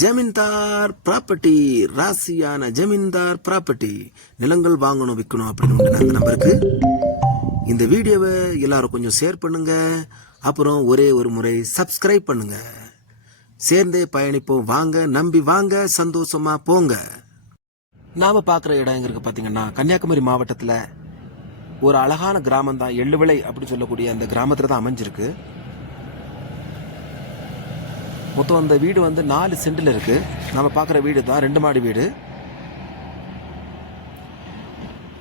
ஜமீன்தார் property, ராசியான ஜமீன்தார் property. நிலங்கள் வாங்கணும் விற்கணும் அப்படின்னு அந்த நம்பருக்கு இந்த வீடியோவை எல்லாரும் கொஞ்சம் ஷேர் பண்ணுங்க. அப்புறம் ஒரே ஒரு முறை சப்ஸ்கிரைப் பண்ணுங்க. சேர்ந்தே பயணிப்போம் வாங்க, நம்பி வாங்க, சந்தோஷமா போங்க. நாம பார்க்குற இடம் எங்க இருக்கு பார்த்தீங்கன்னா, கன்னியாகுமரி மாவட்டத்தில் ஒரு அழகான கிராமம் தான் எள்ளுவிளை அப்படின்னு சொல்லக்கூடிய அந்த கிராமத்தில் தான் அமைஞ்சிருக்கு. மொத்தம் அந்த வீடு 4 சென்டில் இருக்கு. நம்ம பார்க்குற வீடு தான் 2 மாடி வீடு.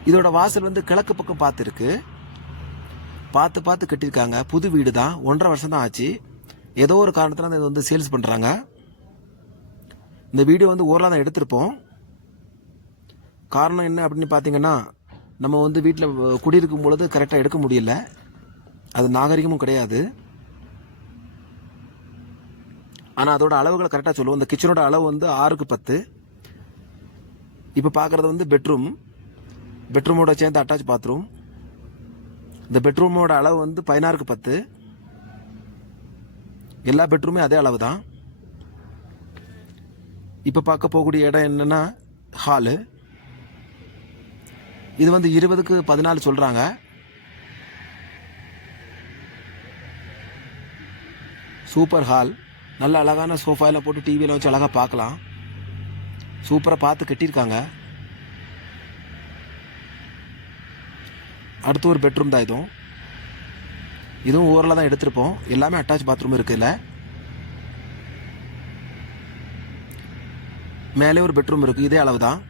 இதோட வாசல் கிழக்கு பக்கம் பார்த்துருக்கு. பார்த்து கட்டியிருக்காங்க. புது வீடு தான், 1.5 வருஷம் தான் ஆச்சு. ஏதோ ஒரு காரணத்தில் இது சேல்ஸ் பண்ணுறாங்க. இந்த வீடியோ ஓரளவு தான் எடுத்திருப்போம். காரணம் என்ன அப்படின்னு பார்த்தீங்கன்னா, நம்ம வீட்டில் குடியிருக்கும் பொழுது கரெக்டாக எடுக்க முடியல. அது நாகரிகமும் கிடையாது. ஆனால் அதோட அளவுகளை கரெக்டாக சொல்லுவோம். இந்த கிச்சனோட அளவு 6க்கு 10. இப்போ பார்க்குறது பெட்ரூம், பெட்ரூமோட சேர்ந்து அட்டாச் பாத்ரூம். இந்த பெட்ரூமோட அளவு 16க்கு 10. எல்லா பெட்ரூமே அதே அளவு தான். இப்போ பார்க்க போகக்கூடிய இடம் என்னன்னா ஹாலு. இது 20க்கு 14 சொல்கிறாங்க. Super hall. நல்ல அழகான சோஃபாவில் போட்டு டிவியில் வச்சு அழகாக பார்க்கலாம். சூப்பராக பார்த்து கட்டியிருக்காங்க. அடுத்து ஒரு பெட்ரூம் தான். இதுவும் ஓரளவு தான் எடுத்திருப்போம். எல்லாமே அட்டாச் பாத்ரூம் இருக்குல்ல. மேலே ஒரு பெட்ரூம் இருக்குது, இதே அளவு தான்.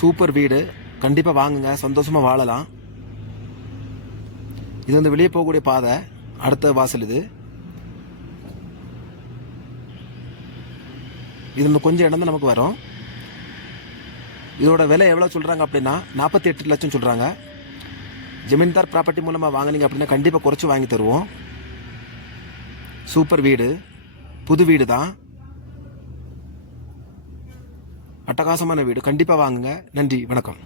சூப்பர் வீடு, கண்டிப்பாக வாங்குங்க, சந்தோஷமாக வாழலாம். இது வெளியே போகக்கூடிய பாதை. அடுத்த வாசல் இது கொஞ்சம் இடம் தான் நமக்கு வரும். இதோட விலை எவ்வளோ சொல்கிறாங்க அப்படின்னா 48 லட்சம் சொல்கிறாங்க. ஜமீன்தார் ப்ராப்பர்ட்டி மூலமாக வாங்கினீங்க அப்படின்னா கண்டிப்பாக குறைச்சி வாங்கி தருவோம். சூப்பர் வீடு, புது வீடு தான், அட்டகாசமான வீடு. கண்டிப்பாக வாங்குங்க. நன்றி, வணக்கம்.